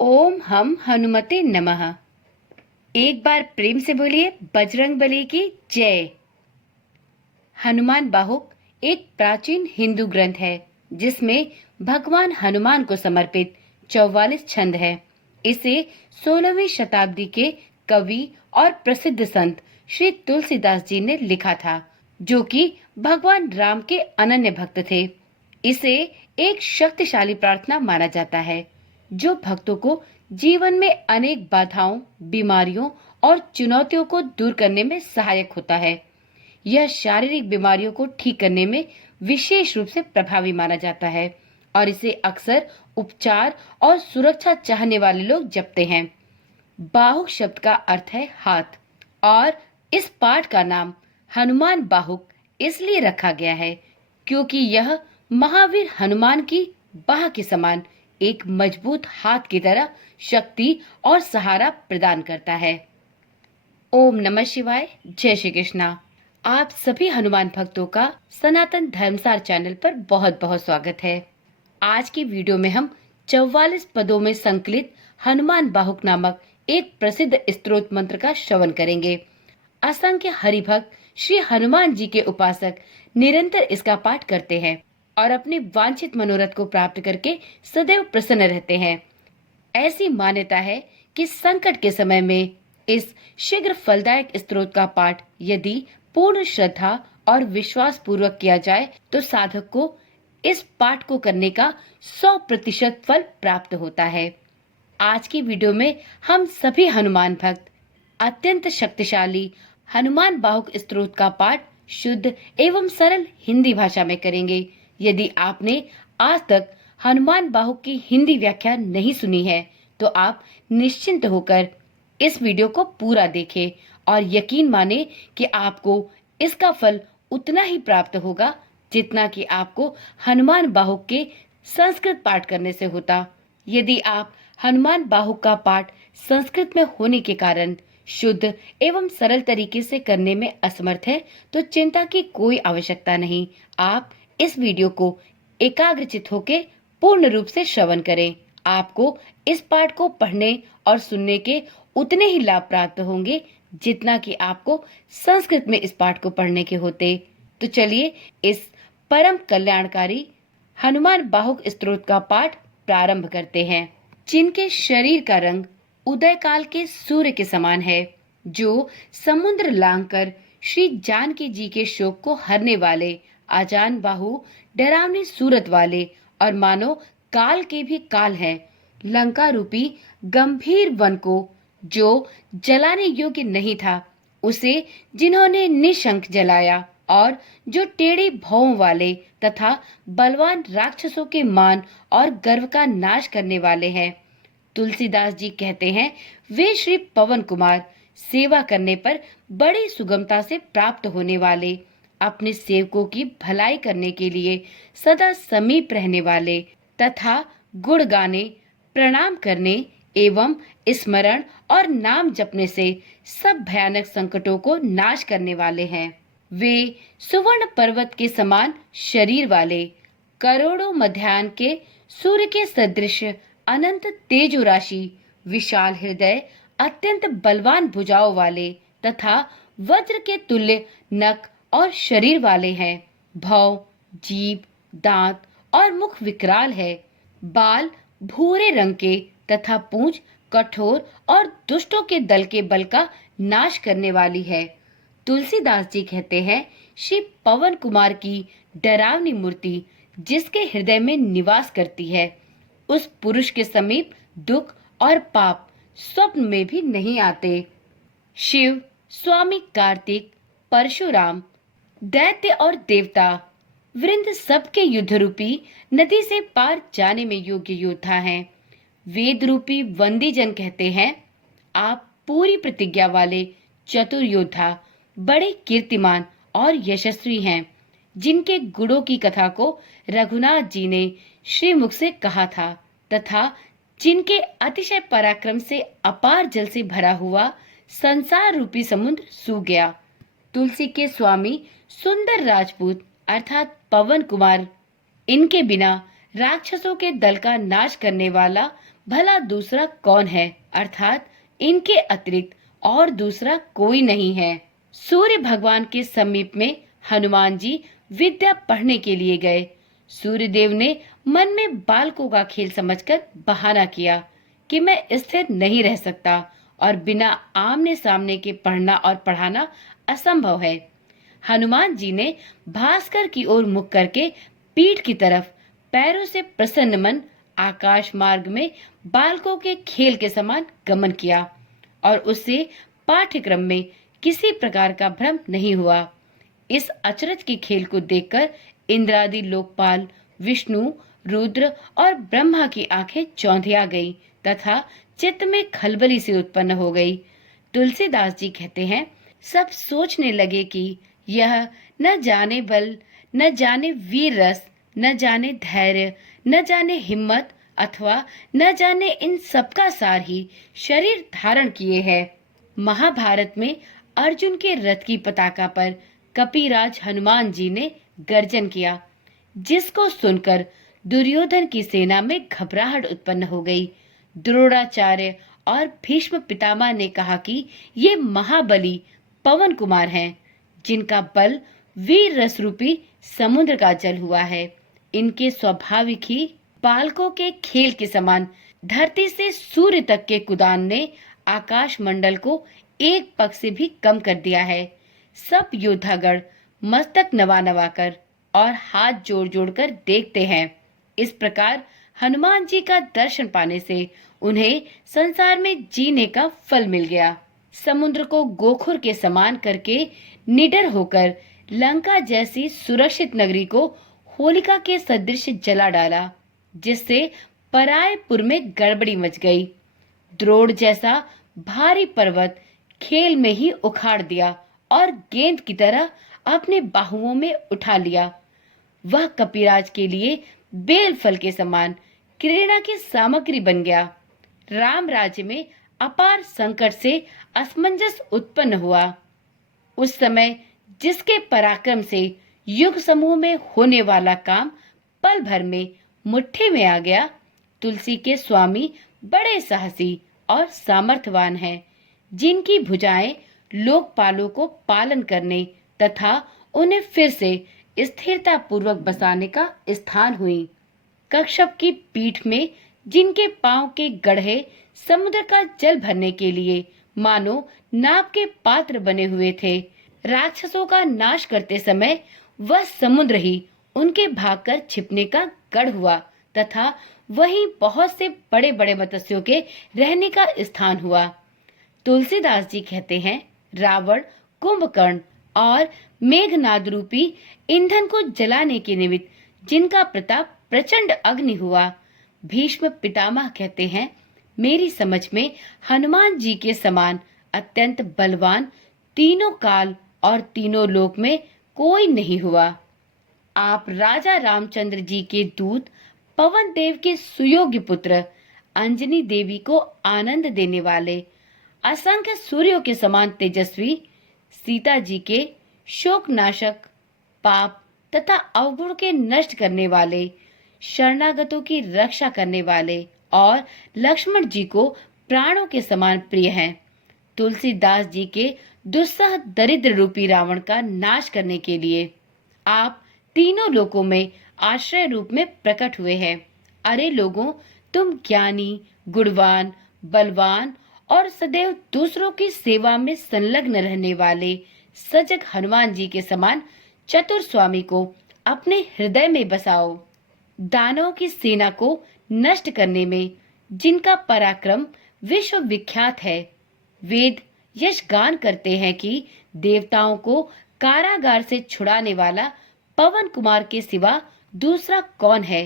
ओम हम हनुमते नमः। एक बार प्रेम से बोलिए बजरंग बली की जय। हनुमान बाहुक एक प्राचीन हिंदू ग्रंथ है जिसमें भगवान हनुमान को समर्पित 44 छंद है। इसे 16वीं शताब्दी के कवि और प्रसिद्ध संत श्री तुलसीदास जी ने लिखा था, जो कि भगवान राम के अनन्य भक्त थे। इसे एक शक्तिशाली प्रार्थना माना जाता है, जो भक्तों को जीवन में अनेक बाधाओं, बीमारियों और चुनौतियों को दूर करने में सहायक होता है। यह शारीरिक बीमारियों को ठीक करने में विशेष रूप से प्रभावी माना जाता है और इसे अक्सर उपचार और सुरक्षा चाहने वाले लोग जपते हैं। बाहुक शब्द का अर्थ है हाथ और इस पाठ का नाम हनुमान बाहुक इसलिए रखा गया है क्योंकि यह महावीर हनुमान की बाह के समान एक मजबूत हाथ की तरह शक्ति और सहारा प्रदान करता है। ओम नमः शिवाय। जय श्री कृष्णा। आप सभी हनुमान भक्तों का सनातन धर्मसार चैनल पर बहुत बहुत स्वागत है। आज की वीडियो में हम 44 पदों में संकलित हनुमान बाहुक नामक एक प्रसिद्ध स्तोत्र मंत्र का श्रवण करेंगे। असंख्य हरिभक्त श्री हनुमान जी के उपासक निरंतर इसका पाठ करते हैं और अपने वांछित मनोरथ को प्राप्त करके सदैव प्रसन्न रहते हैं। ऐसी मान्यता है कि संकट के समय में इस शीघ्र फलदायक स्तोत्र का पाठ यदि पूर्ण श्रद्धा और विश्वास पूर्वक किया जाए तो साधक को इस पाठ को करने का 100% फल प्राप्त होता है। आज की वीडियो में हम सभी हनुमान भक्त अत्यंत शक्तिशाली हनुमान बाहुक स्तोत्र का पाठ शुद्ध एवं सरल हिंदी भाषा में करेंगे। यदि आपने आज तक हनुमान बाहुक की हिंदी व्याख्या नहीं सुनी है तो आप निश्चिंत होकर इस वीडियो को पूरा देखें और यकीन माने कि आपको इसका फल उतना ही प्राप्त होगा जितना कि आपको हनुमान बाहुक के संस्कृत पाठ करने से होता। यदि आप हनुमान बाहुक का पाठ संस्कृत में होने के कारण शुद्ध एवं सरल तरीके से करने में असमर्थ है तो चिंता की कोई आवश्यकता नहीं। आप इस वीडियो को एकाग्रचित होकर पूर्ण रूप से श्रवण करें। आपको इस पाठ को पढ़ने और सुनने के उतने ही लाभ प्राप्त होंगे जितना कि आपको संस्कृत में इस पाठ को पढ़ने के होते। तो चलिए इस परम कल्याणकारी हनुमान बाहुक स्तोत्र का पाठ प्रारंभ करते हैं। जिनके शरीर का रंग उदय काल के सूर्य के समान है, जो समुद्र लांघकर श्री जानकी जी के शोक को हरने वाले, आजान बाहु, डरावनी सूरत वाले और मानो काल के भी काल है, लंका रूपी गंभीर वन को जो जलाने योग्य नहीं था, उसे जिन्होंने निशंक जलाया और जो टेढ़े भौं वाले तथा बलवान राक्षसों के मान और गर्व का नाश करने वाले हैं। तुलसीदास जी कहते हैं, वे श्री पवन कुमार सेवा करने पर बड़ी सुगमता से प्राप्त होने वाले, अपने सेवकों की भलाई करने के लिए सदा समीप रहने वाले तथा गुण गाने, प्रणाम करने एवं स्मरण और नाम जपने से सब भयानक संकटों को नाश करने वाले हैं। वे सुवर्ण पर्वत के समान शरीर वाले, करोड़ों मध्याह्न के सूर्य के सदृश अनंत तेजो राशि, विशाल हृदय, अत्यंत बलवान भुजाओं वाले तथा वज्र के तुल्य नख और शरीर वाले हैं। भौं, जीभ, दांत और मुख विकराल है। बाल भूरे रंग के तथा पूंछ कठोर और दुष्टों के दल के बल का नाश करने वाली है। तुलसीदास जी कहते हैं, श्री पवन कुमार की डरावनी मूर्ति जिसके हृदय में निवास करती है, उस पुरुष के समीप दुख और पाप स्वप्न में भी नहीं आते। शिव, स्वामी कार्तिक, परशुराम, दैत्य और देवता वृंद सबके युद्ध रूपी नदी से पार जाने में योग्य योद्धा हैं। वेद रूपी वंदी जन कहते हैं, आप पूरी प्रतिज्ञा वाले चतुर योद्धा, बड़े कीर्तिमान और यशस्वी हैं, जिनके गुणों की कथा को रघुनाथ जी ने श्रीमुख से कहा था तथा जिनके अतिशय पराक्रम से अपार जल से भरा हुआ संसार रूपी समुद्र सूख गया। तुलसी के स्वामी सुंदर राजपूत अर्थात पवन कुमार, इनके बिना राक्षसों के दल का नाश करने वाला भला दूसरा कौन है, अर्थात इनके अतिरिक्त और दूसरा कोई नहीं है। सूर्य भगवान के समीप में हनुमान जी विद्या पढ़ने के लिए गए। सूर्य देव ने मन में बालकों का खेल समझकर बहाना किया कि मैं स्थिर नहीं रह सकता और बिना आमने सामने के पढ़ना और पढ़ाना असंभव है। हनुमान जी ने भास्कर की ओर मुख करके पीठ की तरफ पैरों से प्रसन्न मन आकाश मार्ग में बालकों के खेल के समान गमन किया और उससे पाठ्यक्रम में किसी प्रकार का भ्रम नहीं हुआ। इस अचरज के खेल को देखकर इंद्रादि लोकपाल, विष्णु, रुद्र और ब्रह्मा की आंखें चौंधिया गई तथा चित्त में खलबली से उत्पन्न हो गई। तुलसीदास जी कहते हैं, सब सोचने लगे कि यह न जाने बल, न जाने वीर रस, न जाने धैर्य, न जाने हिम्मत अथवा न जाने इन सबका सार ही शरीर धारण किए है। महाभारत में अर्जुन के रथ की पताका पर कपिराज हनुमान जी ने गर्जन किया, जिसको सुनकर दुर्योधन की सेना में घबराहट उत्पन्न हो गई। द्रोणाचार्य और भीष्म पितामह ने कहा कि ये महाबली पवन कुमार हैं, जिनका बल वीर रस रूपी समुद्र का जल हुआ है। इनके स्वाभाविक ही बालकों के खेल के समान धरती से सूर्य तक के कुदान ने आकाश मंडल को एक पग से भी कम कर दिया है। सब योद्धागण मस्तक नवा नवा कर और हाथ जोड़ जोड़ कर देखते हैं। इस प्रकार हनुमान जी का दर्शन पाने से उन्हें संसार में जीने का फल मिल गया। समुद्र को गोखुर के समान करके निडर होकर लंका जैसी सुरक्षित नगरी को होलिका के सदृश जला डाला, जिससे परायपुर में गड़बड़ी मच गई। द्रोण जैसा भारी पर्वत खेल में ही उखाड़ दिया और गेंद की तरह अपने बाहुओं में उठा लिया। वह कपिराज के लिए बेल फल के समान क्रीड़ा की सामग्री बन गया। राम राज्य में अपार संकट से असमंजस उत्पन्न हुआ। उस समय जिसके पराक्रम से युग समूह में होने वाला काम पल भर में मुट्ठी में आ गया, तुलसी के स्वामी बड़े साहसी और सामर्थ्यवान हैं, जिनकी भुजाएं लोकपालों को पालन करने तथा उन्हें फिर से स्थिरता पूर्वक बसाने का स्थान हुई। कश्यप की पीठ में जिनके पांव के गड्ढे समुद्र का जल भरने के लिए मानो नाव के पात्र बने हुए थे, राक्षसों का नाश करते समय वह समुद्र ही उनके भागकर छिपने का गढ़ हुआ तथा वहीं बहुत से बड़े बड़े मत्स्यों के रहने का स्थान हुआ। तुलसीदास जी कहते हैं, रावण, कुंभकर्ण और मेघनाद रूपी ईंधन को जलाने के निमित्त जिनका प्रताप प्रचंड अग्नि हुआ। भीष्म पितामह कहते हैं, मेरी समझ में हनुमान जी के समान अत्यंत बलवान तीनों काल और तीनों लोक में कोई नहीं हुआ। आप राजा रामचंद्र जी के दूत पवन देव के सुयोग्य पुत्र, अंजनी देवी को आनंद देने वाले, असंख्य सूर्यों के समान तेजस्वी, सीता जी के शोकनाशक, पाप तथा अवगुण के नष्ट करने वाले, शरणागतों की रक्षा करने वाले और लक्ष्मण जी को प्राणों के समान प्रिय हैं। तुलसीदास जी के दुस्सह दरिद्र रूपी रावण का नाश करने के लिए आप तीनों लोकों में आश्रय रूप में प्रकट हुए हैं। अरे लोगों, तुम ज्ञानी, गुणवान, बलवान और सदैव दूसरों की सेवा में संलग्न रहने वाले सजग हनुमान जी के समान चतुर स्वामी को अपने हृदय में बसाओ। दानवों की सेना को नष्ट करने में जिनका पराक्रम विश्व विख्यात है, वेद यश गान करते हैं कि देवताओं को कारागार से छुड़ाने वाला पवन कुमार के सिवा दूसरा कौन है।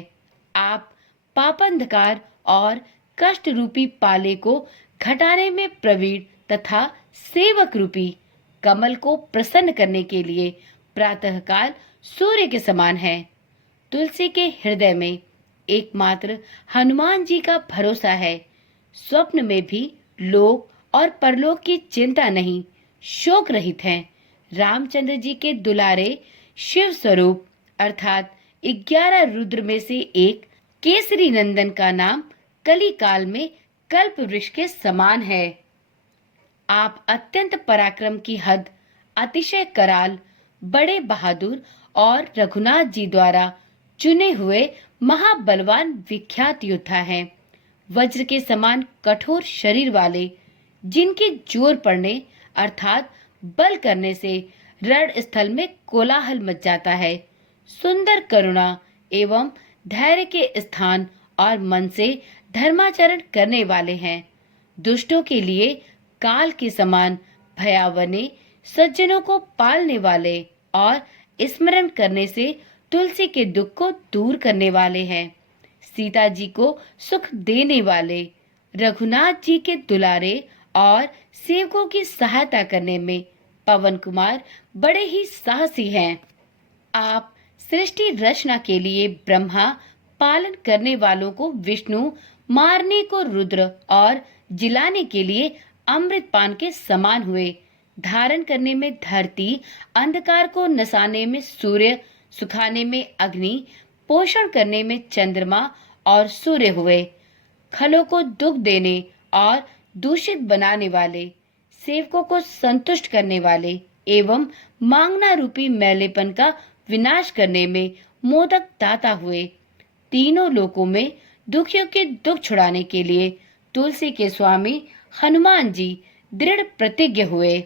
आप पापंधकार और कष्ट रूपी पाले को घटाने में प्रवीण तथा सेवक रूपी कमल को प्रसन्न करने के लिए प्रातःकाल सूर्य के समान है। तुलसी के हृदय में एकमात्र हनुमान जी का भरोसा है। स्वप्न में भी लोक और परलोक की चिंता नहीं, शोक रहित हैं। रामचंद्र जी के दुलारे शिव स्वरूप अर्थात 11 रुद्र में से एक केसरी नंदन का नाम कली काल में कल्प वृक्ष के समान है। आप अत्यंत पराक्रम की हद, अतिशय कराल, बड़े बहादुर और रघुनाथ जी द्वारा चुने हुए महाबलवान विख्यात योद्धा हैं। वज्र के समान कठोर शरीर वाले, जिनके जोर पड़ने अर्थात बल करने से रण स्थल में कोलाहल मच जाता है। सुंदर करुणा एवं धैर्य के स्थान और मन से धर्माचरण करने वाले हैं। दुष्टों के लिए काल के समान भयावने, सज्जनों को पालने वाले और स्मरण करने से तुलसी के दुख को दूर करने वाले हैं। सीता जी को सुख देने वाले, रघुनाथ जी के दुलारे और सेवकों की सहायता करने में पवन कुमार बड़े ही साहसी हैं। आप सृष्टि रचना के लिए ब्रह्मा, पालन करने वालों को विष्णु, मारने को रुद्र और जिलाने के लिए अमृतपान के समान हुए। धारण करने में धरती, अंधकार को नसाने में सूर्य, सुखाने में अग्नि, पोषण करने में चंद्रमा और सूर्य हुए। खलों को दुख देने और दूषित बनाने वाले, सेवकों को संतुष्ट करने वाले एवं मांगना रूपी मैलेपन का विनाश करने में मोदक दाता हुए। तीनों लोकों में दुखियों के दुख छुड़ाने के लिए तुलसी के स्वामी हनुमान जी दृढ़ प्रतिज्ञ हुए।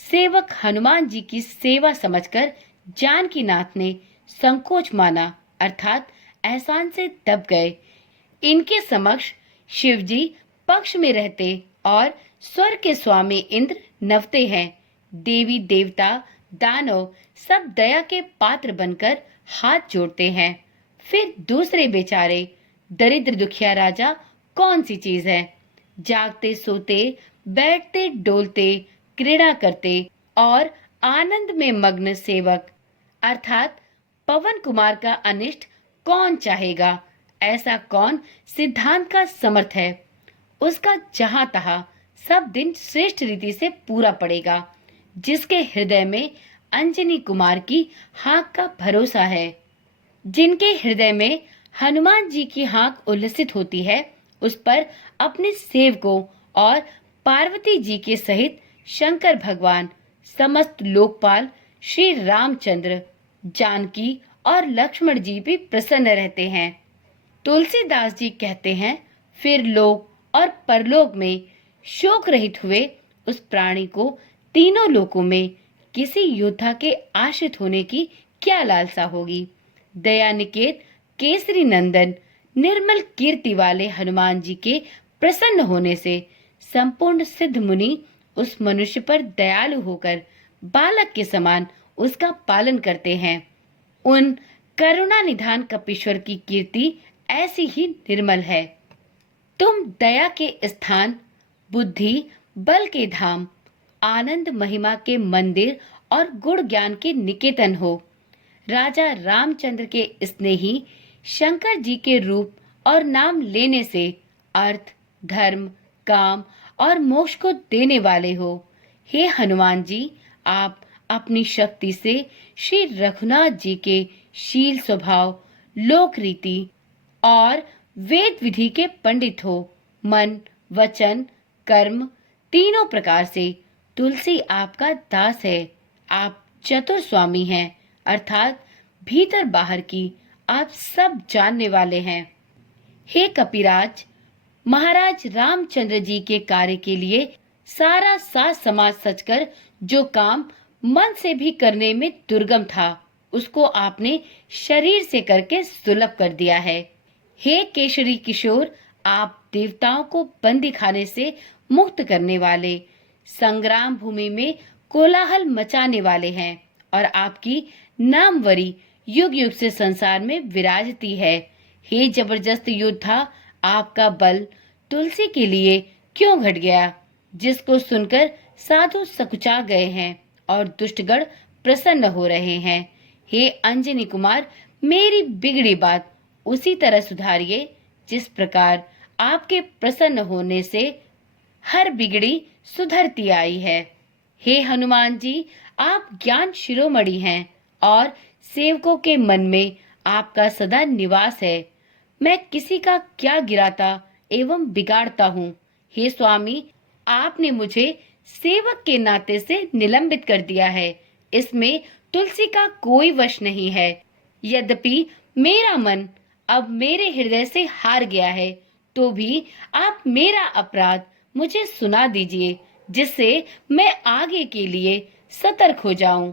सेवक हनुमान जी की सेवा समझकर जानकीनाथ ने संकोच माना अर्थात एहसान से दब गए। इनके समक्ष शिवजी पक्ष में रहते और स्वर्ग के स्वामी इंद्र नवते हैं। देवी देवता दानव सब दया के पात्र बनकर हाथ जोड़ते हैं। फिर दूसरे बेचारे दरिद्र दुखिया राजा कौन सी चीज है? जागते सोते, बैठते डोलते, क्रीड़ा करते और आनंद में मग्न सेवक अर्थात पवन कुमार का अनिष्ट कौन चाहेगा? ऐसा कौन सिद्धांत का समर्थ है? उसका जहां तहां सब दिन श्रेष्ठ रीति से पूरा पड़ेगा। जिसके हृदय में अंजनी कुमार की हाँक का भरोसा है, जिनके हृदय में हनुमान जी की हाँक उल्लसित होती है, उस पर अपने सेवकों और पार्वती जी के सहित शंकर भगवान, समस्त लोकपाल श्री रामचंद्र, जानकी और लक्ष्मण जी भी प्रसन्न रहते हैं। तुलसीदास जी कहते हैं, फिर लोक और परलोक में शोक रहित हुए उस प्राणी को तीनों लोकों में किसी योद्धा के आश्रित होने की क्या लालसा होगी। दया निकेत केसरी नंदन निर्मल कीर्ति वाले हनुमान जी के प्रसन्न होने से संपूर्ण सिद्ध मुनि उस मनुष्य पर दयालु होकर बालक के समान उसका पालन करते हैं। उन करुणा निधान कपीश्वर की कीर्ति ऐसी ही निर्मल है। तुम दया के स्थान, बुद्धि बल के धाम, आनंद महिमा के मंदिर और गुण ज्ञान के निकेतन हो। राजा रामचंद्र के स्नेही शंकर जी के रूप और नाम लेने से अर्थ, धर्म, काम और मोक्ष को देने वाले हो। हे हनुमान जी, आप अपनी शक्ति से श्री रघुनाथ जी के शील स्वभाव, लोक रीति और वेद विधि के पंडित हो। मन, वचन, कर्म तीनों प्रकार से तुलसी आपका दास है। आप चतुर स्वामी हैं अर्थात भीतर बाहर की आप सब जानने वाले हैं। हे कपिराज, महाराज रामचंद्र जी के कार्य के लिए सारा साज समाज सचकर जो काम मन से भी करने में दुर्गम था, उसको आपने शरीर से करके सुलभ कर दिया है। हे केशरी किशोर, आप देवताओं को बंदी खाने से मुक्त करने वाले, संग्राम भूमि में कोलाहल मचाने वाले हैं और आपकी नामवरी युग युग से संसार में विराजती है। हे जबरदस्त योद्धा, आपका बल तुलसी के लिए क्यों घट गया, जिसको सुनकर साधु सकुचा गए हैं और दुष्टगण प्रसन्न हो रहे हैं। हे अंजनी कुमार, मेरी बिगड़ी बात उसी तरह सुधारिए जिस प्रकार आपके प्रसन्न होने से हर बिगड़ी सुधरती आई है। हे हनुमान जी, आप ज्ञान शिरोमणि हैं और सेवकों के मन में आपका सदा निवास है। मैं किसी का क्या गिराता एवं बिगाड़ता हूँ। हे स्वामी, आपने मुझे सेवक के नाते से निलंबित कर दिया है। इसमें तुलसी का कोई वश नहीं है। यद्यपि मेरा मन अब मेरे हृदय से हार गया है, तो भी आप मेरा अपराध मुझे सुना दीजिए, जिससे मैं आगे के लिए सतर्क हो जाऊं।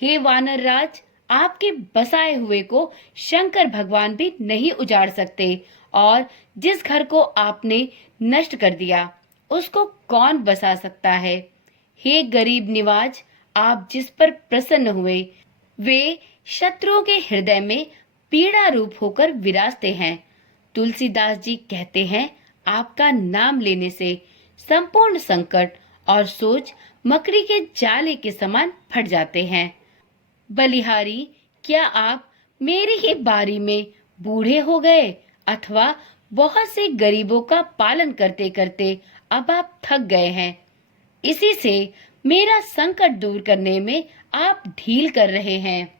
हे वानर राज, आपके बसाए हुए को शंकर भगवान भी नहीं उजाड़ सकते, और जिस घर को आपने नष्ट कर दिया उसको कौन बसा सकता है। हे गरीब निवाज, आप जिस पर प्रसन्न हुए वे शत्रुओं के हृदय में पीड़ा रूप होकर विराजते हैं। तुलसीदास जी कहते हैं, आपका नाम लेने से संपूर्ण संकट और सोच मकड़ी के जाले के समान फट जाते हैं। बलिहारी, क्या आप मेरी ही बारी में बूढ़े हो गए, अथवा बहुत से गरीबों का पालन करते करते अब आप थक गए हैं? इसी से मेरा संकट दूर करने में आप ढील कर रहे हैं।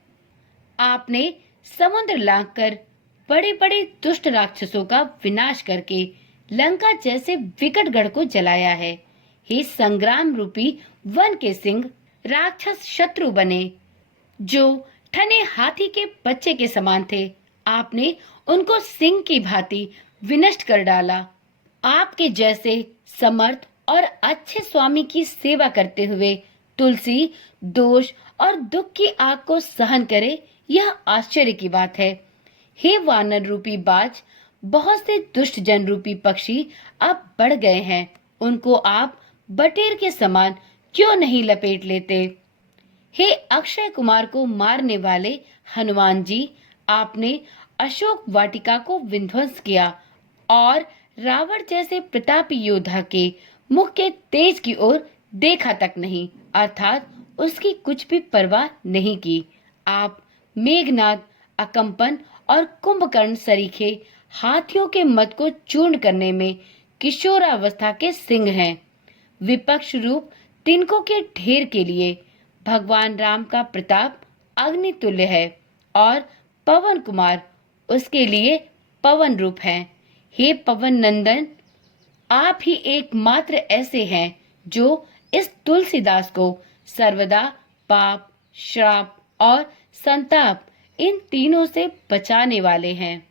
आपने समुद्र लांघकर बड़े बड़े दुष्ट राक्षसों का विनाश करके लंका जैसे विकट गढ़ को जलाया है। हे संग्राम रूपी वन के सिंह, राक्षस शत्रु बने जो ठने हाथी के बच्चे के समान थे, आपने उनको सिंह की भांति विनष्ट कर डाला। आपके जैसे समर्थ और अच्छे स्वामी की सेवा करते हुए तुलसी दोष और दुख की आग को सहन करे, यह आश्चर्य की बात है। हे वानर रूपी बाज, बहुत से दुष्ट जन रूपी पक्षी अब बढ़ गए हैं, उनको आप बटेर के समान क्यों नहीं लपेट लेते? हे अक्षय कुमार को मारने वाले हनुमान जी, आपने अशोक वाटिका को विध्वंस किया और रावण जैसे प्रतापी योद्धा के मुख के तेज की ओर देखा तक नहीं, अर्थात उसकी कुछ भी परवाह नहीं की। आप मेघनाद, अकंपन और कुंभकर्ण सरीखे हाथियों के मद को चूर्ण करने में किशोरावस्था के सिंह हैं। विपक्ष रूप तिनकों के ढेर के लिए भगवान राम का प्रताप अग्नि तुल्य है, और पवन कुमार उसके लिए पवन रूप है। हे पवन नंदन, आप ही एकमात्र ऐसे हैं जो इस तुलसीदास को सर्वदा पाप, श्राप और संताप इन तीनों से बचाने वाले हैं।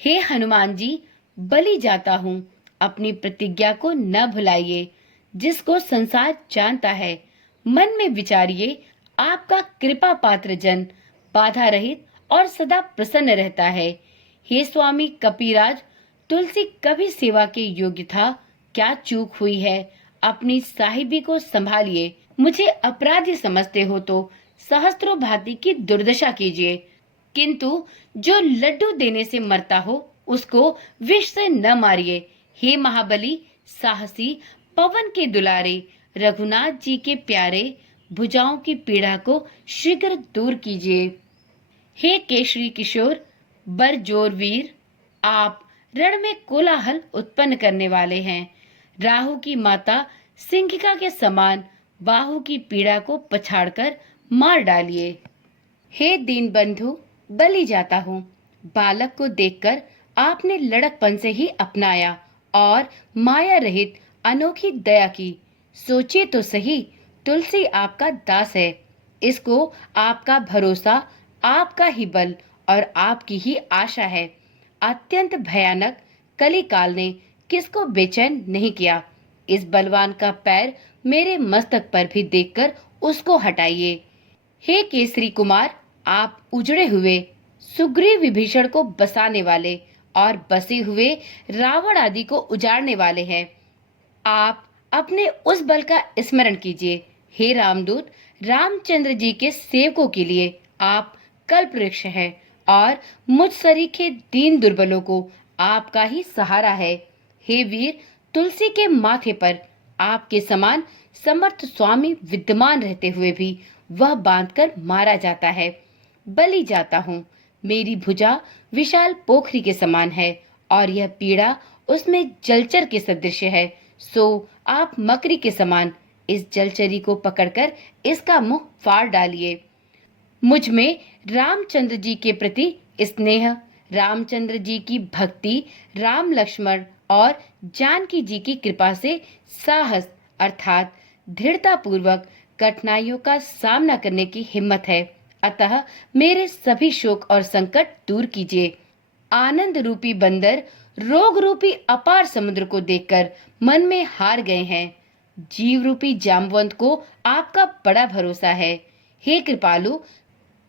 हे हनुमान जी, बलि जाता हूँ, अपनी प्रतिज्ञा को न भुलाइए। जिसको संसार जानता है, मन में विचारिए, आपका कृपा पात्र जन बाधा रहित और सदा प्रसन्न रहता है। हे स्वामी कपिराज, तुलसी कभी सेवा के योग्य था, क्या चूक हुई है? अपनी साहिबी को संभालिए। मुझे अपराधी समझते हो तो सहस्त्रों भांति की दुर्दशा कीजिए, किंतु जो लड्डू देने से मरता हो उसको विष से न मारिए। हे महाबली, साहसी, पवन के दुलारे, रघुनाथ जी के प्यारे, भुजाओं की पीड़ा को शीघ्र दूर कीजिए। हे केशरी किशोर, बरजोर वीर, आप रण में कोलाहल उत्पन्न करने वाले हैं। राहु की माता सिंहिका के समान बाहु की पीड़ा को पछाड़कर मार डालिए। हे दीन बंधु, बलि जाता हूँ। बालक को देखकर आपने लड़कपन से ही अपनाया और माया रहित अनोखी दया की। सोचिए तो सही, तुलसी आपका दास है। इसको आपका भरोसा, आपका ही बल और आपकी ही आशा है। अत्यंत भयानक कली काल ने किसको बेचैन नहीं किया। इस बलवान का पैर मेरे मस्तक पर भी देखकर उसको हटाइए। हे केसरी कुमार, आप उजड़े हुए सुग्रीव विभीषण को बसाने वाले और बसे हुए रावण आदि को उजाड़ने वाले हैं। आप अपने उस बल का स्मरण कीजिए। हे रामदूत, रामचंद्र जी के सेवकों के लिए आप कल्प वृक्ष हैं और मुझ सरीखे दीन दुर्बलों को आपका ही सहारा है। हे वीर, तुलसी के माथे पर आपके समान समर्थ स्वामी विद्यमान रहते हुए भी वह बांधकर मारा जाता है। बलि जाता हूँ। मेरी भुजा विशाल पोखरी के समान है और यह पीड़ा उसमें जलचर के सदृश है। सो आप मकड़ी के समान इस जलचरी को पकड़कर इसका मुंह फाड़ डालिए। मुझ में रामचंद्र जी के प्रति स्नेह, रामचंद्र जी की भक्ति, राम लक्ष्मण और जानकी जी की कृपा से साहस अर्थात दृढ़ता पूर्वक कठिनाइयों का सामना करने की हिम्मत है। अतः मेरे सभी शोक और संकट दूर कीजिए। आनंद रूपी बंदर रोग रूपी अपार समुद्र को देखकर मन में हार गए हैं। जीव रूपी जामवंत को आपका बड़ा भरोसा है। हे कृपालु,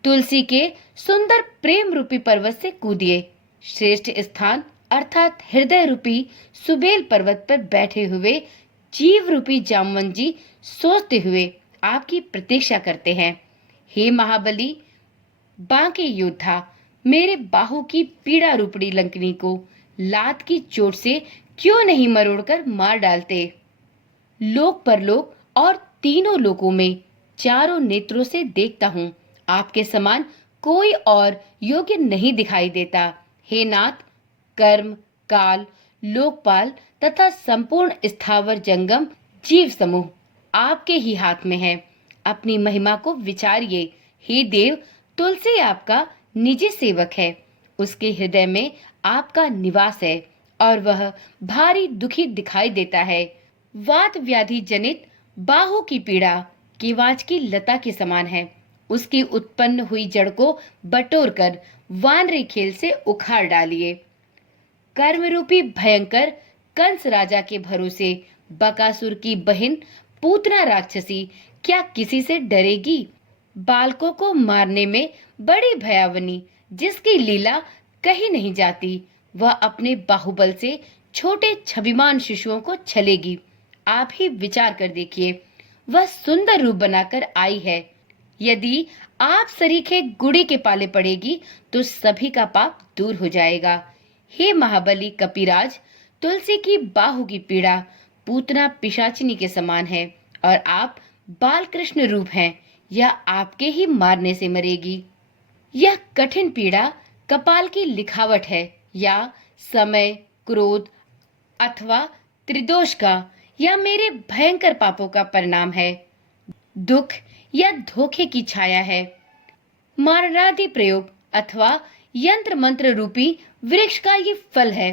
तुलसी के सुंदर प्रेम रूपी पर्वत से कूदिए। श्रेष्ठ स्थान अर्थात हृदय रूपी सुबेल पर्वत पर बैठे हुए जीव रूपी जामवंत जी सोचते हुए आपकी प्रतीक्षा करते हैं। हे महाबली बांके योद्धा, मेरे बाहु की पीड़ा रूपड़ी लंकनी को लात की चोट से क्यों नहीं मरोड़कर मार डालते। लोक परलोक और तीनों लोकों में चारों नेत्रों से देखता हूँ, आपके समान कोई और योग्य नहीं दिखाई देता। हे नाथ, कर्म, काल, लोकपाल तथा संपूर्ण स्थावर जंगम जीव समूह आपके ही हाथ में है। अपनी महिमा को विचारिए। हे देव, तुलसी आपका निजी सेवक है। उसके हृदय में आपका निवास है और वह भारी दुखी दिखाई देता है। वात व्याधि जनित बाहु की पीड़ा केवाच की लता के समान है। उसकी उत्पन्न हुई जड़ को बटोर कर वानरी खेल से उखाड़ डालिए। कर्म रूपी भयंकर कंस राजा के भरोसे बकासुर की बहन पूतना राक्षसी क्या किसी से डरेगी। बालकों को मारने में बड़ी भयावनी, जिसकी लीला कही नहीं जाती, वह अपने बाहुबल से छोटे छविमान शिशुओं को छलेगी। आप ही विचार कर देखिए, वह सुंदर रूप बनाकर आई है। यदि आप सरीखे गुड़ी के पाले पड़ेगी तो सभी का पाप दूर हो जाएगा। हे महाबली कपिराज, तुलसी की बाहु की पीड़ा पूतना पिशाचिनी के समान है और आप बालकृष्ण रूप हैं। यह आपके ही मारने से मरेगी। यह कठिन पीड़ा कपाल की लिखावट है या समय, क्रोध अथवा त्रिदोष का या मेरे भयंकर पापों का परिणाम है। दुख या धोखे की छाया है। मारणादि प्रयोग अथवा यंत्र मंत्र रूपी वृक्ष का ये फल है।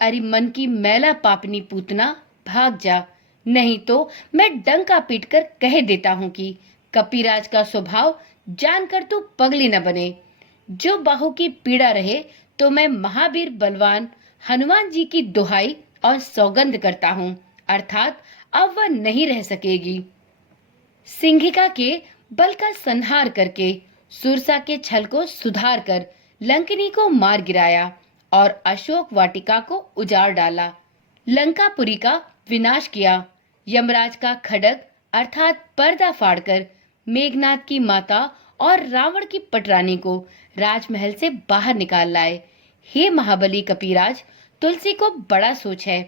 अरे मन की मैला पापनी पूतना, भाग जा, नहीं तो मैं डंका पीटकर कह देता हूँ कि कपिराज का स्वभाव जानकर तू पगली न बने। जो बाहु की पीड़ा रहे तो मैं महावीर बलवान हनुमान जी की दुहाई और सौगंध करता हूँ, अर्थात अब वह नहीं रह सकेगी। सिंहिका के बल का संहार करके सुरसा के छल को सुधार कर लंकिनी को मार गिराया और अशोक वाटिका को उजाड़ डाला। लंकापुरी का विनाश किया। यमराज का खड्ग अर्थात पर्दा फाड़कर मेघनाथ की माता और रावण की पटरानी को राजमहल से बाहर निकाल लाए। हे महाबली कपिराज, तुलसी को बड़ा सोच है।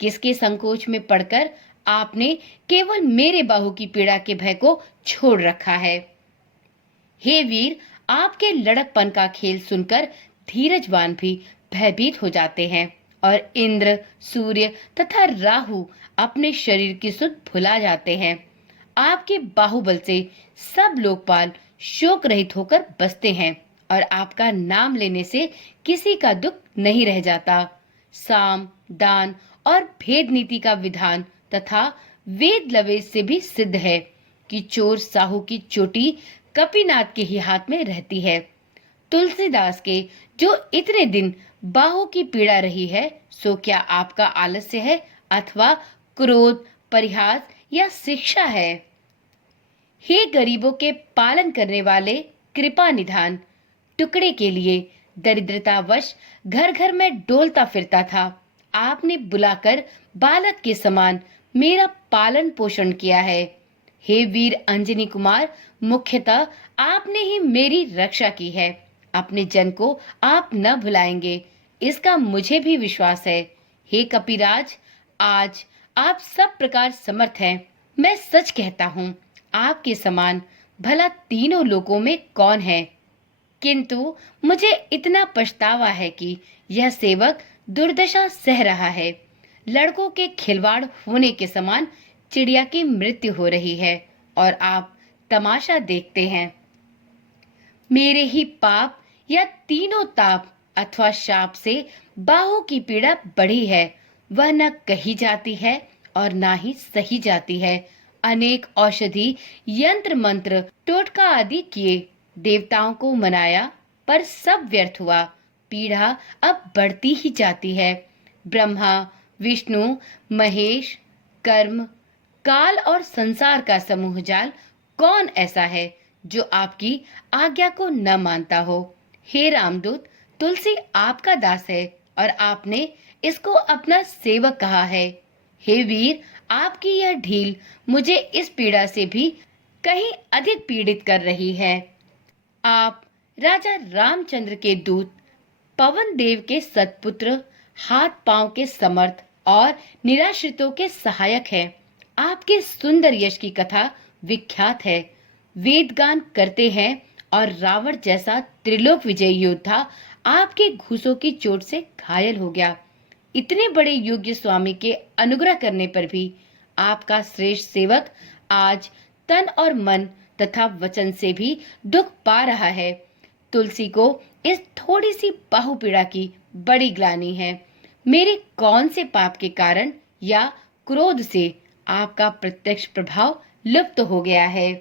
किसके संकोच में पड़कर आपने केवल मेरे बाहु की पीड़ा के भय को छोड़ रखा है। हे वीर, आपके लड़कपन का खेल सुनकर धीरजवान भी भयभीत हो जाते हैं और इंद्र, सूर्य तथा राहु अपने शरीर की सुध भुला जाते हैं। आपके बाहुबल से सब लोकपाल शोक रहित होकर बसते हैं और आपका नाम लेने से किसी का दुख नहीं रह जाता। साम, दान और भेद नीति का विधान तथा वेद लवेद से भी सिद्ध है कि चोर साहू की चोटी कपिनाथ के ही हाथ में रहती है। तुलसीदास के जो इतने दिन बाहु की पीड़ा रही है, सो क्या आपका आलस्य है अथवा क्रोध, परिहास या शिक्षा है। हे गरीबों के पालन करने वाले कृपा निधान, टुकड़े के लिए दरिद्रतावश घर घर में डोलता फिरता था। आपने बुलाकर बालक के समान मेरा पालन पोषण किया है। हे वीर अंजनी कुमार, मुख्यतः आपने ही मेरी रक्षा की है। अपने जन को आप न भुलाएंगे, इसका मुझे भी विश्वास है। हे कपिराज, आज आप सब प्रकार समर्थ हैं। मैं सच कहता हूँ, आपके समान भला तीनों लोकों में कौन है। किंतु मुझे इतना पछतावा है कि यह सेवक दुर्दशा सह रहा है। लड़कों के खिलवाड़ होने के समान चिड़िया की मृत्यु हो रही है और आप तमाशा देखते हैं। मेरे ही पाप या तीनों ताप अथवा शाप से बाहु की पीड़ा बढ़ी है, वह न कही जाती है और ना ही सही जाती है। अनेक औषधि, यंत्र मंत्र, टोटका आदि किए, देवताओं को मनाया, पर सब व्यर्थ हुआ। पीड़ा अब बढ़ती ही जाती है। ब्रह्मा, विष्णु, महेश, कर्म, काल और संसार का समूह जाल, कौन ऐसा है जो आपकी आज्ञा को न मानता हो? हे रामदूत, तुलसी आपका दास है और आपने इसको अपना सेवक कहा है। हे वीर, आपकी यह ढील मुझे इस पीड़ा से भी कहीं अधिक पीड़ित कर रही है। आप राजा रामचंद्र के दूत, पवन देव के सत्पुत्र, हाथ पांव के समर्थ और निराश्रितों के सहायक हैं। आपके सुंदर यश की कथा विख्यात है। वेद गान करते हैं और रावण जैसा त्रिलोक विजयी योद्धा आपके घूसों की चोट से घायल हो गया। इतने बड़े योग्य स्वामी के अनुग्रह करने पर भी आपका श्रेष्ठ सेवक आज तन और मन तथा वचन से भी दुख पा रहा है। तुलसी को इस थोड़ी सी बाहु पीड़ा की बड़ी ग्लानि है। मेरे कौन से पाप के कारण या क्रोध से आपका प्रत्यक्ष प्रभाव लुप्त हो गया है?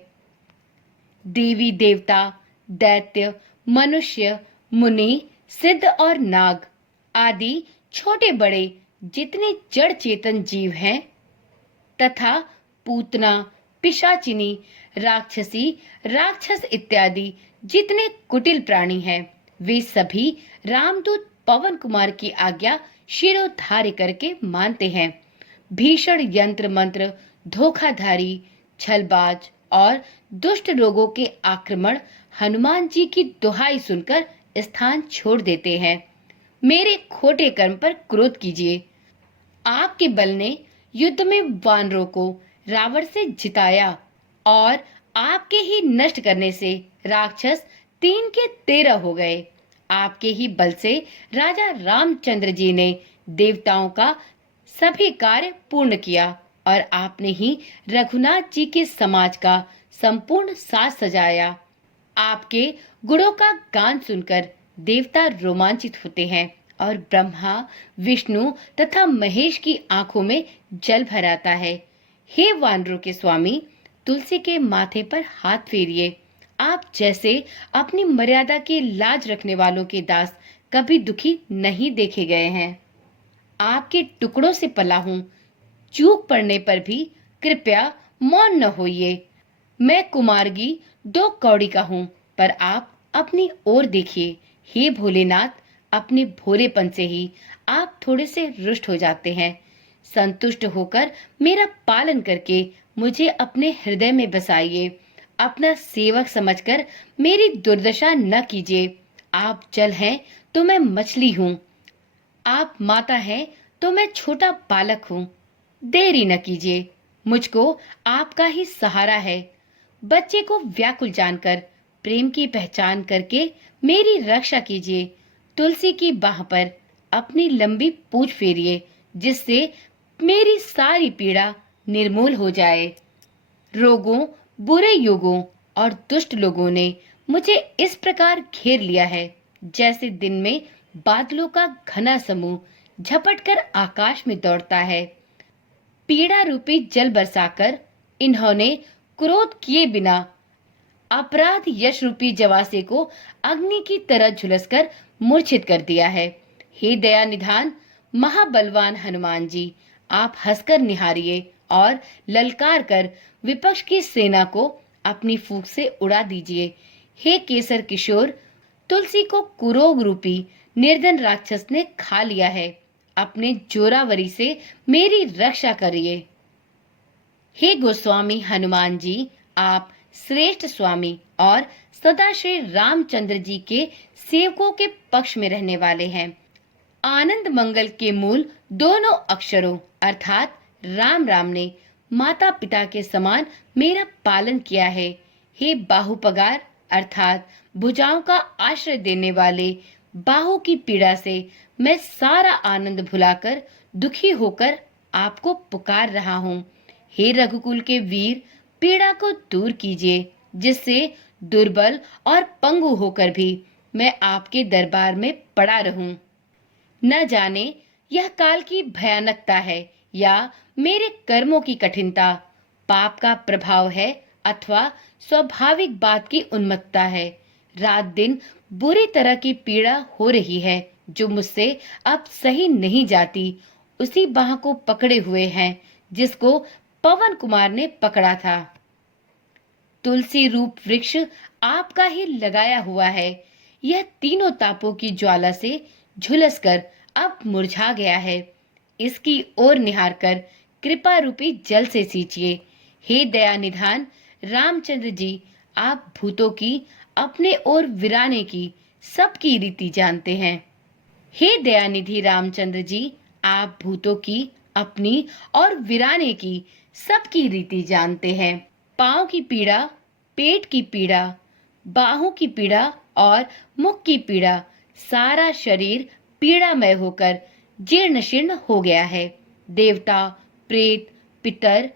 देवी देवता, दैत्य, मनुष्य, मुनि, सिद्ध और नाग आदि छोटे बड़े जितने जड़ चेतन जीव हैं तथा पूतना, पिशाचिनी, राक्षसी, राक्षस इत्यादि जितने कुटिल प्राणी हैं, वे सभी रामदूत पवन कुमार की आज्ञा शिरोधार्य करके मानते हैं। भीषण यंत्र मंत्र, धोखाधारी, छलबाज और दुष्ट लोगों के आक्रमण हनुमान जी की दुहाई सुनकर स्थान छोड़ देते हैं। मेरे खोटे कर्म पर क्रोध कीजिए। आपके बल ने युद्ध में वानरों को रावण से जिताया और आपके ही नष्ट करने से राक्षस 3 के 13 हो गए। आपके ही बल से राजा रामचंद्र जी ने देवताओं का सभी कार्य पूर्ण किया और आपने ही रघुनाथ जी के समाज का संपूर्ण साज सजाया। आपके गुणों का गान सुनकर देवता रोमांचित होते हैं और ब्रह्मा, विष्णु तथा महेश की आंखों में जल भर आता है। हे वानरों के स्वामी, तुलसी के माथे पर हाथ फेरिए। आप जैसे अपनी मर्यादा की लाज रखने वालों के दास कभी दुखी नहीं देखे गए हैं। आपके टुकड़ों से पला हूँ, चूक पड़ने पर भी कृपया मौन न होइए। मैं कुमारगी 2 कौड़ी का हूँ, पर आप अपनी ओर देखिए। हे भोलेनाथ, अपने भोलेपन से ही आप थोड़े से रुष्ट हो जाते हैं। संतुष्ट होकर मेरा पालन करके मुझे अपने हृदय में बसाइए। अपना सेवक समझकर मेरी दुर्दशा न कीजिए। आप जल हैं तो मैं मछली हूँ, आप माता हैं तो मैं छोटा बालक हूँ। देरी न कीजिए, मुझको आपका ही सहारा है। बच्चे को व्याकुल जानकर प्रेम की पहचान करके मेरी रक्षा कीजिए। तुलसी की बाह पर अपनी लंबी पूंछ फेरिए, जिससे मेरी सारी पीड़ा निर्मूल हो जाए। रोगों, बुरे युगों और दुष्ट लोगों ने मुझे इस प्रकार घेर लिया है, जैसे दिन में बादलों का घना समूह झपटकर आकाश में दौड़ता है। पीड़ा रूपी जल बरसाकर इन्होंने क्रोध किए बिना अपराध यश रूपी जवासे को अग्नि की तरह झुलसकर मूर्छित कर दिया है। हे दया निधान महाबलवान हनुमान जी, आप हंसकर निहारिए और ललकार कर विपक्ष की सेना को अपनी फूंक से उड़ा दीजिए। हे केसर किशोर, तुलसी को कुरोग रूपी निर्धन राक्षस ने खा लिया है। अपने जोरावरी से मेरी रक्षा करिए। हे गोस्वामी हनुमान जी, आप श्रेष्ठ स्वामी और सदा श्री रामचंद्र जी के सेवकों के पक्ष में रहने वाले हैं। आनंद मंगल के मूल दोनों अक्षरों अर्थात राम राम ने माता पिता के समान मेरा पालन किया है। हे बाहुपगार अर्थात भुजाओं का आश्रय देने वाले, बाहु की पीड़ा से मैं सारा आनंद भुलाकर दुखी होकर आपको पुकार रहा हूँ। हे रघुकुल के वीर, पीड़ा को दूर कीजिए, जिससे दुर्बल और पंगु होकर भी मैं आपके दरबार में पड़ा रहूं। न जाने यह काल की भयानकता है या मेरे कर्मों की कठिनता, पाप का प्रभाव है अथवा स्वाभाविक बात की उन्मत्तता है। रात दिन बुरी तरह की पीड़ा हो रही है जो मुझसे अब सही नहीं जाती। उसी बाह को पकड़े हुए हैं जिसको पवन कुमार ने पकड़ा था। तुलसी रूप वृक्ष आपका ही लगाया हुआ है। यह तीनों तापों की ज्वाला से झुलसकर अब मुरझा गया है। इसकी ओर निहार कर कृपा रूपी जल से सींचिए। हे दया निधान रामचंद्र जी, आप भूतों की, अपने और वीराने की सबकी रीति जानते हैं। हे दयानिधि रामचंद्र जी, आप भूतों की, अपनी और वीराने की सबकी रीति जानते हैं। पांव की पीड़ा, पेट की पीड़ा, बाहों की पीड़ा और मुख की पीड़ा, सारा शरीर पीड़ामय होकर जीर्ण शीर्ण हो गया है। देवता, प्रेत, पितर,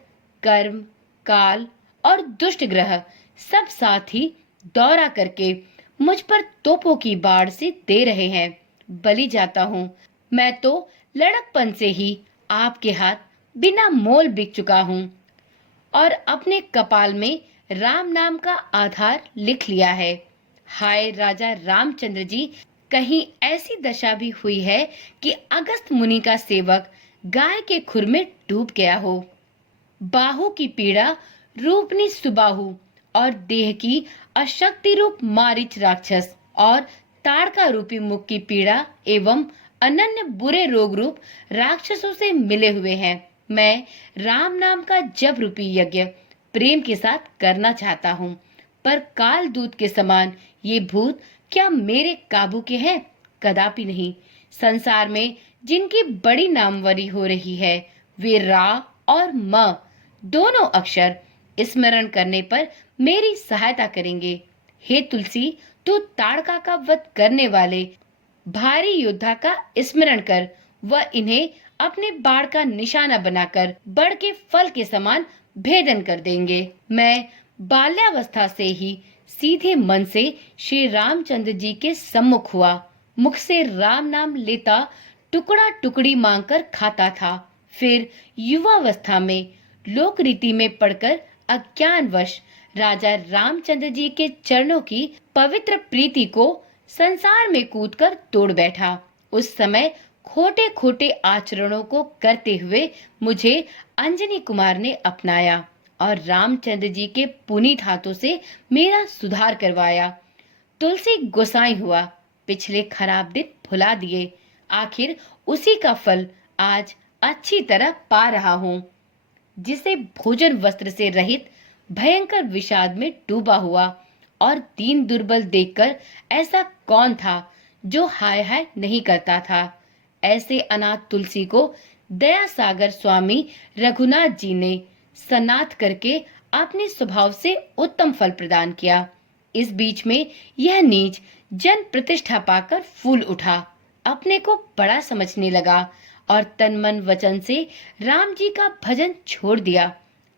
कर्म, काल और दुष्ट ग्रह सब साथ ही दौरा करके मुझ पर तोपों की बाढ़ से दे रहे हैं। बलि जाता हूँ। मैं तो लड़कपन से ही आपके हाथ बिना मोल बिक चुका हूँ और अपने कपाल में राम नाम का आधार लिख लिया है। हाय राजा रामचंद्र जी, कहीं ऐसी दशा भी हुई है कि अगस्त मुनि का सेवक गाय के खुर में डूब गया हो। बाहु की पीड़ा रूपनी सुबाहु और देह की अशक्ति रूप मारीच राक्षस और ताड़का रूपी मुख की पीड़ा एवं अनन्य बुरे रोग रूप राक्षसों से मिले हुए हैं। मैं राम नाम का जप रूपी यज्ञ प्रेम के साथ करना चाहता हूँ, पर काल दूत के समान ये भूत क्या मेरे काबू के हैं? कदापि नहीं। संसार में जिनकी बड़ी नामवरी हो रही है वे रा और म दोनों अक्षर स्मरण करने पर मेरी सहायता करेंगे। हे तुलसी, तू ताड़का का वध करने वाले भारी योद्धा का स्मरण कर, वह इन्हें अपने बाण का निशाना बनाकर बड़ के फल के समान भेदन कर देंगे। मैं बाल्यावस्था से ही सीधे मन से श्री रामचंद्र जी के सम्मुख हुआ। मुख से राम नाम लेता, टुकड़ा टुकड़ी मांगकर खाता था। फिर युवावस्था में लोक रीति में पड़कर अज्ञानवश राजा रामचंद्र जी के चरणों की पवित्र प्रीति को संसार में कूदकर तोड़ बैठा। उस समय खोटे खोटे आचरणों को करते हुए मुझे अंजनी कुमार ने अपनाया और रामचंद्र जी के पुनीत हाथों से मेरा सुधार करवाया। तुलसी गोसाई हुआ, पिछले खराब दिन भुला दिए। आखिर उसी का फल आज अच्छी तरह पा रहा हूँ। जिसे भोजन वस्त्र से रहित भयंकर विषाद में डूबा हुआ और दीन दुर्बल देखकर ऐसा कौन था जो हाय हाय नहीं करता था। ऐसे अनाथ तुलसी को दया सागर स्वामी रघुनाथ जी ने सनाथ करके अपने स्वभाव से उत्तम फल प्रदान किया। इस बीच में यह नीच जन प्रतिष्ठा पाकर फूल उठा, अपने को बड़ा समझने लगा और तन मन वचन से राम जी का भजन छोड़ दिया।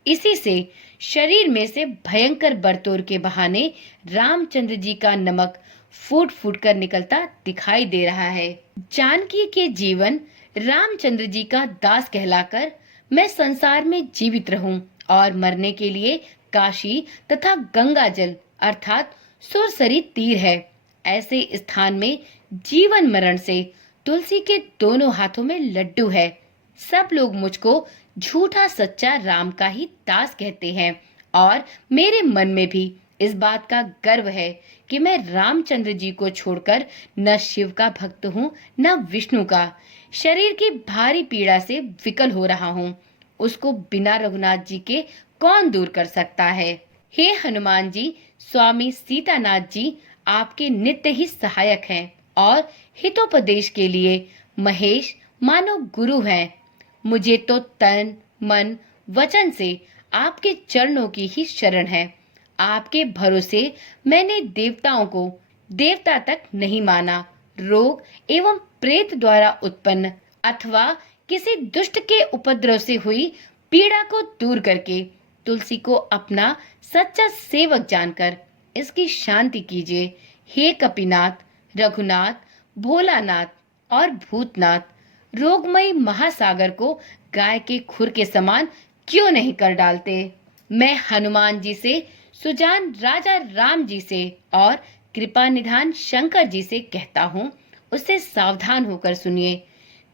इसी से शरीर में से भयंकर बरतोर के बहाने रामचंद्र जी का नमक फूट फूट कर निकलता दिखाई दे रहा है। जानकी के जीवन रामचंद्र जी का दास कहलाकर मैं संसार में जीवित रहूं और मरने के लिए काशी तथा गंगा जल अर्थात सुरसरी तीर है। ऐसे स्थान में जीवन मरण से तुलसी के दोनों हाथों में लड्डू है। सब लोग मुझको झूठा सच्चा राम का ही दास कहते हैं और मेरे मन में भी इस बात का गर्व है कि मैं रामचंद्र जी को छोड़कर न शिव का भक्त हूँ न विष्णु का। शरीर की भारी पीड़ा से विकल हो रहा हूँ, उसको बिना रघुनाथ जी के कौन दूर कर सकता है। हे हनुमान जी, स्वामी सीतानाथ जी आपके नित्य ही सहायक हैं और हितोपदेश के लिए महेश मानो गुरु हैं। मुझे तो तन मन वचन से आपके चरणों की ही शरण है। आपके भरोसे मैंने देवताओं को देवता तक नहीं माना। रोग एवं प्रेत द्वारा उत्पन्न अथवा किसी दुष्ट के उपद्रव से हुई पीड़ा को दूर करके तुलसी को अपना सच्चा सेवक जानकर इसकी शांति कीजिए। हे कपिनाथ, रघुनाथ, भोलानाथ और भूतनाथ रोगमयी महासागर को गाय के खुर के समान क्यों नहीं कर डालते। मैं हनुमान जी से, सुजान राजा राम जी से और कृपा निधान शंकर जी से कहता हूँ, उससे सावधान होकर सुनिए।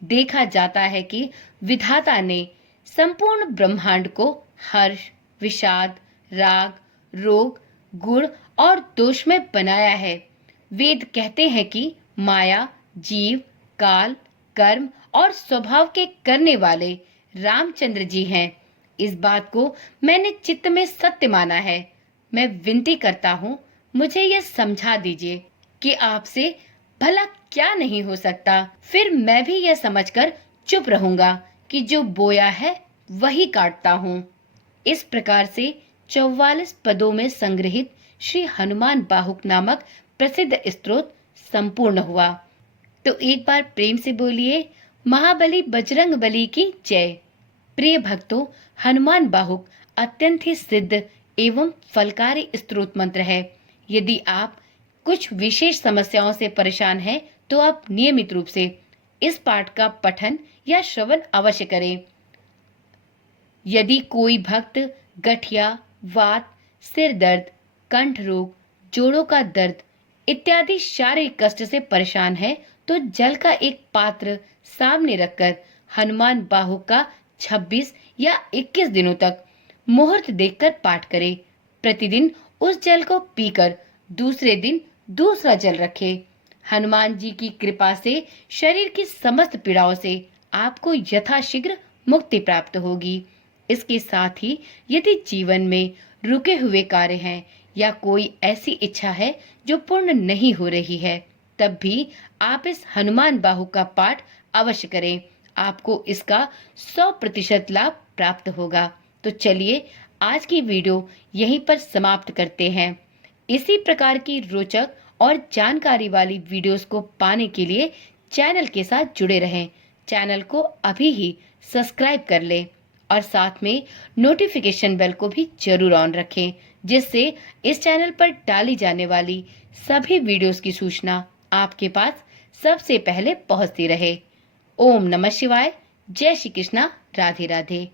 देखा जाता है कि विधाता ने संपूर्ण ब्रह्मांड को हर्ष, विषाद, राग, रोग, गुण और दोष में बनाया है। वेद कहते हैं कि माया, जीव, काल, कर्म और स्वभाव के करने वाले रामचंद्र जी हैं। इस बात को मैंने चित्त में सत्य माना है। मैं विनती करता हूँ, मुझे यह समझा दीजिए कि आपसे भला क्या नहीं हो सकता। फिर मैं भी यह समझकर चुप रहूंगा कि जो बोया है वही काटता हूँ। इस प्रकार से 44 पदों में संग्रहित श्री हनुमान बाहुक नामक प्रसिद्ध स्तोत्र संपूर्ण हुआ। तो एक बार प्रेम से बोलिए, महाबली बजरंग बली की जय। प्रिय भक्तों, हनुमान बाहुक अत्यंत ही सिद्ध एवं फलकारी स्तोत्र मंत्र है। यदि आप कुछ विशेष समस्याओं से परेशान हैं, तो आप नियमित रूप से इस पाठ का पठन या श्रवण अवश्य करें। यदि कोई भक्त गठिया, वात, सिर दर्द, कंठ रोग, जोड़ों का दर्द इत्यादि शारीरिक कष्ट से परेशान है, तो जल का एक पात्र सामने रखकर हनुमान बाहुक का 26 या 21 दिनों तक मुहूर्त देखकर पाठ करें। प्रतिदिन उस जल को पीकर दूसरे दिन दूसरा जल रखें। हनुमान जी की कृपा से शरीर की समस्त पीड़ाओं से आपको यथाशीघ्र मुक्ति प्राप्त होगी। इसके साथ ही यदि जीवन में रुके हुए कार्य हैं या कोई ऐसी इच्छा है जो पूर्ण नहीं हो रही है, तब भी आप इस हनुमान बाहु का पाठ अवश्य करें। आपको इसका 100% लाभ प्राप्त होगा। तो चलिए आज की वीडियो यहीं पर समाप्त करते हैं। इसी प्रकार की रोचक और जानकारी वाली वीडियोस को पाने के लिए चैनल के साथ जुड़े रहें। चैनल को अभी ही सब्सक्राइब कर लें और साथ में नोटिफिकेशन बेल को भी जरूर ऑन रखें, जिससे इस चैनल पर डाली जाने वाली सभी वीडियोस की सूचना आपके पास सबसे पहले पहुंचती रहे। ओम नमः शिवाय। जय श्री कृष्णा। राधे राधे।